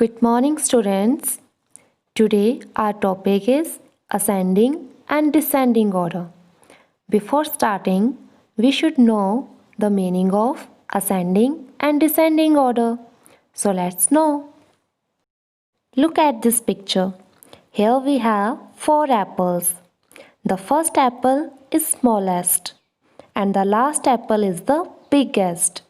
Good morning, students. Today, our topic is ascending and descending order. Before starting, we should know the meaning of ascending and descending order. So, let's know. Look at this picture. Here we have 4 apples. The first apple is smallest, and the last apple is the biggest.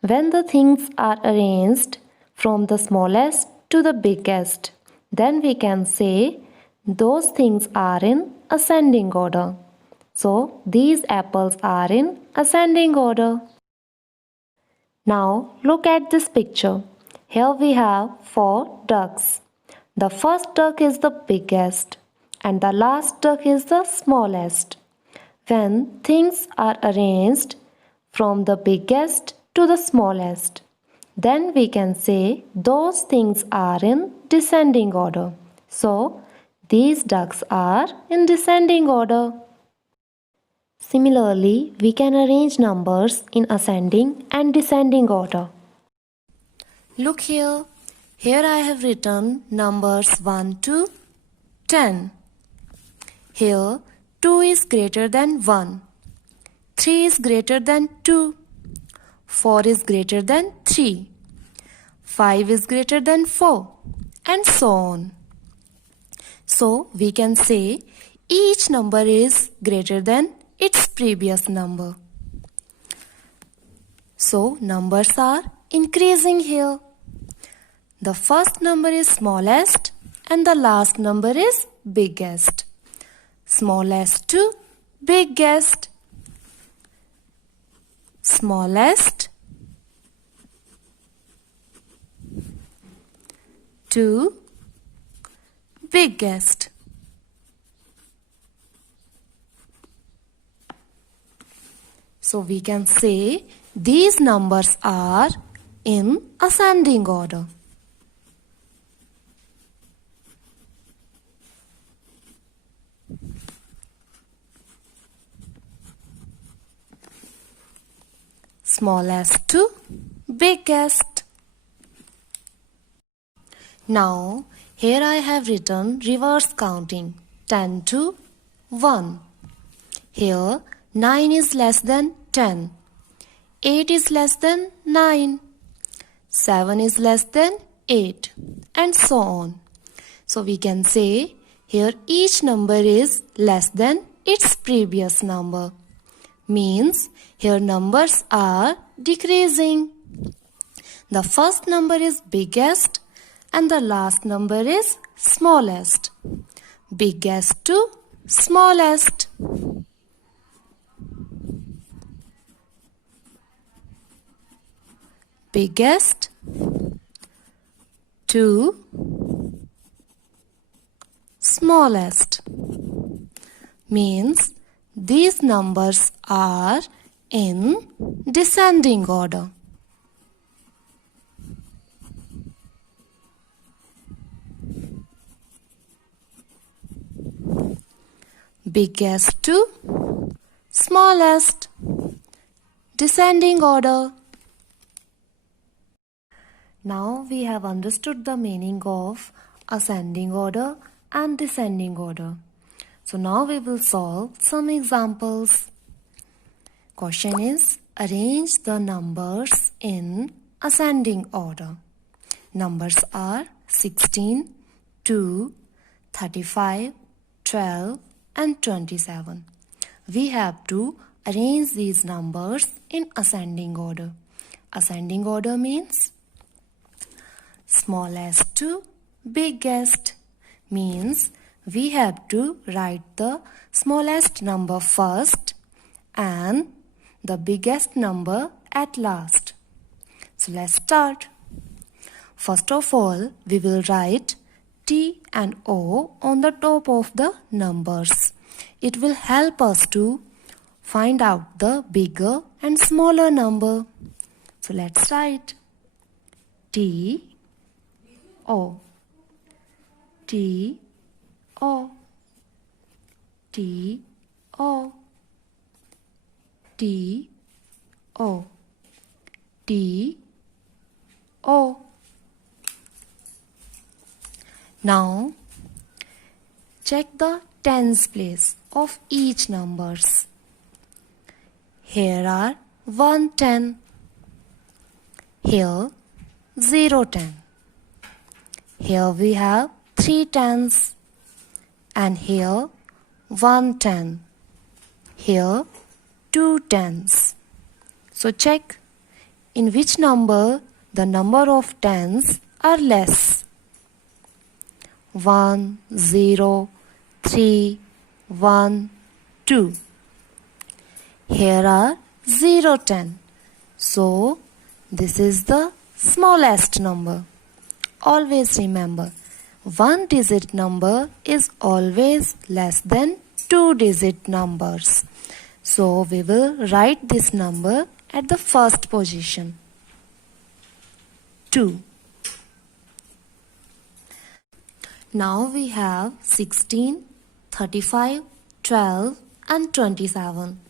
When the things are arranged from the smallest to the biggest, then we can say those things are in ascending order. So these apples are in ascending order. Now look at this picture. Here we have 4 ducks. The first duck is the biggest and the last duck is the smallest. When things are arranged from the biggest to the smallest, then we can say those things are in descending order. So, these ducks are in descending order. Similarly, we can arrange numbers in ascending and descending order. Look here. Here I have written numbers 1 to 10. Here 2 is greater than 1. 3 is greater than 2. 4 is greater than 3. 5 is greater than 4. And so on. So we can say each number is greater than its previous number. So numbers are increasing here. The first number is smallest and the last number is biggest. Smallest to biggest. Smallest to biggest. So we can say these numbers are in ascending order. Smallest to biggest. Now, here I have written reverse counting 10 to 1. Here 9 is less than 10. 8 is less than 9. 7 is less than 8. And so on. So we can say here each number is less than its previous number. Means here numbers are decreasing. The first number is biggest and the last number is smallest. Biggest to smallest. Biggest to smallest. Means these numbers are in descending order. Biggest to smallest. Descending order. Now we have understood the meaning of ascending order and descending order. So now we will solve some examples. Question is, arrange the numbers in ascending order. Numbers are 16, 2, 35, 12 and 27. We have to arrange these numbers in ascending order. Ascending order means smallest to biggest. Means we have to write the smallest number first and the biggest number at last. So let's start. First of all, we will write T and O on the top of the numbers. It will help us to find out the bigger and smaller number. So let's write T O. T O. T O. T O. T O. Now check the tens place of each numbers. Here are 110. Here 010. Here we have 3 tens. And here 110. Here 2 tens. So check in which number the number of tens are less. 1, 0, 3, 1, 2. Here are 0, 10. So this is the smallest number. Always remember, one digit number is always less than two digit numbers. So we will write this number at the first position. 2. Now we have 16, 35, 12 and 27.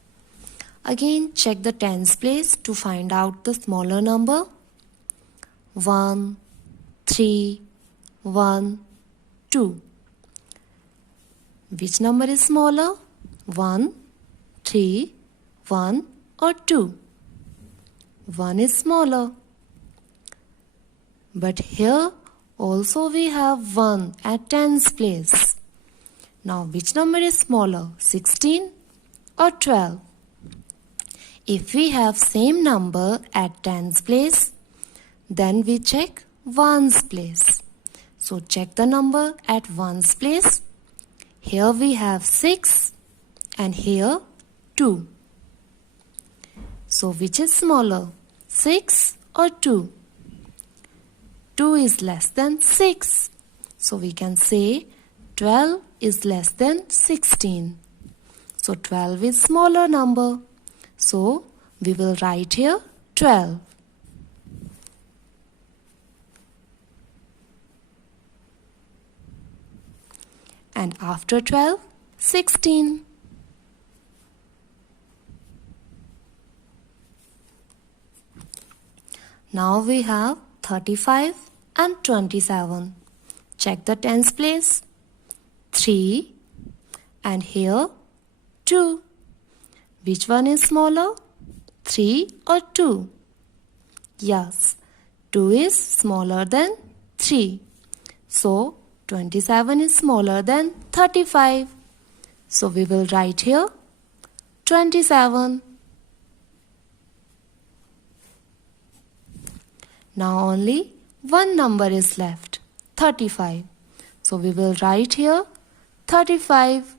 Again check the tens place to find out the smaller number. 1, 3, 1, 2. Which number is smaller? 1, 3, 1 or 2? 1 is smaller. But here also we have 1 at tens place. Now which number is smaller, 16 or 12? If we have same number at tens place, then we check ones place. So check the number at ones place. Here we have 6 and here 2. So which is smaller, 6 or 2? 2 is less than 6. So we can say 12 is less than 16. So 12 is smaller number. So we will write here 12. And after 12, 16. Now we have 35 and 27. Check the tens place. 3 and here 2. Which one is smaller? 3 or 2? Yes, 2 is smaller than 3. So 27 is smaller than 35. So we will write here 27. Now only one number is left, 35. So we will write here 35.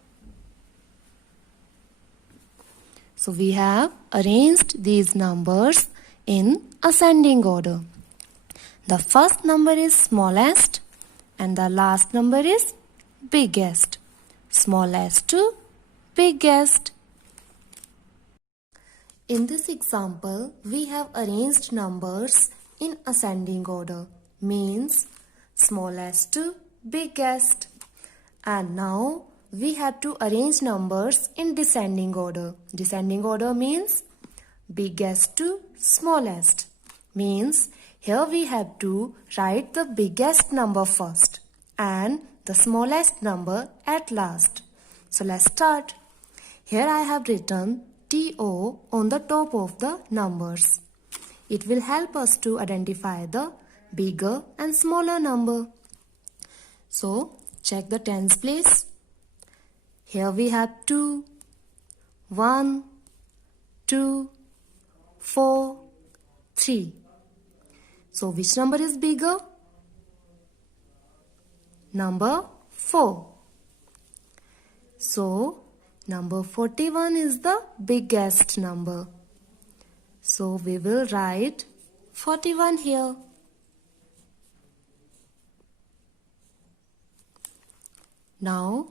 So we have arranged these numbers in ascending order. The first number is smallest and the last number is biggest. Smallest to biggest. In this example, we have arranged numbers in ascending order, means smallest to biggest. And now we have to arrange numbers in descending order. Descending order means biggest to smallest. Means here we have to write the biggest number first and the smallest number at last. So let's start. Here I have written TO on the top of the numbers. It will help us to identify the bigger and smaller number. So check the tens place. Here we have 2, 1, 2, 4, 3. So which number is bigger? Number 4. So number 41 is the biggest number. So we will write 41 here. Now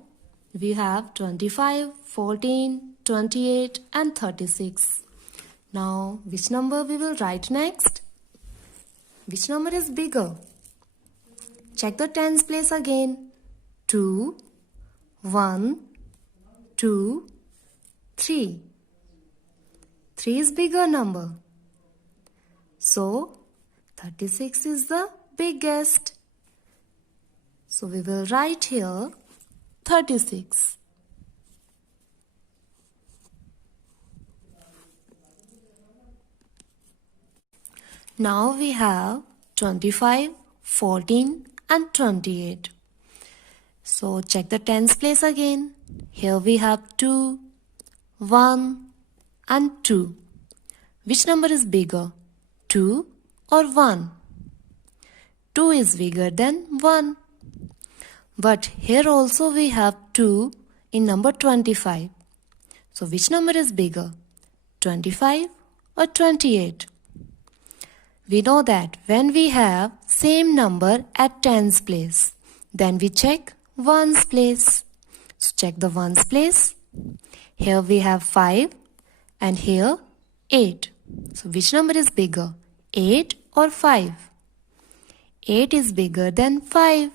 we have 25, 14, 28 and 36. Now which number we will write next? Which number is bigger? Check the tens place again. 2, 1, 2, 3. 3 is bigger number. So 36 is the biggest. So we will write here 36. Now we have 25, 14 and 28. So check the tens place again. Here we have 2, 1 and 2. Which number is bigger, 2 or 1? 2 is bigger than 1. But here also we have 2 in number 25. So which number is bigger, 25 or 28? We know that when we have same number at tens place, then we check ones place. So check the ones place. Here we have 5 and here 8. So which number is bigger, 8 or 5? 8 is bigger than 5.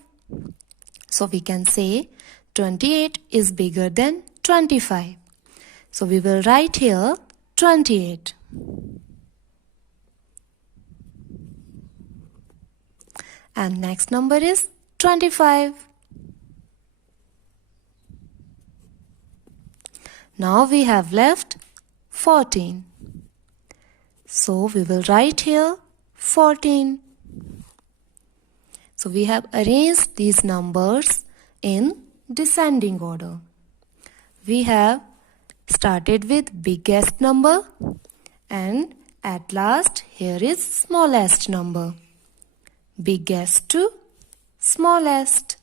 So we can say 28 is bigger than 25. So we will write here 28. And next number is 25. Now we have left 14. So we will write here 14. So we have arranged these numbers in descending order. We have started with biggest number and at last here is smallest number. Biggest to smallest.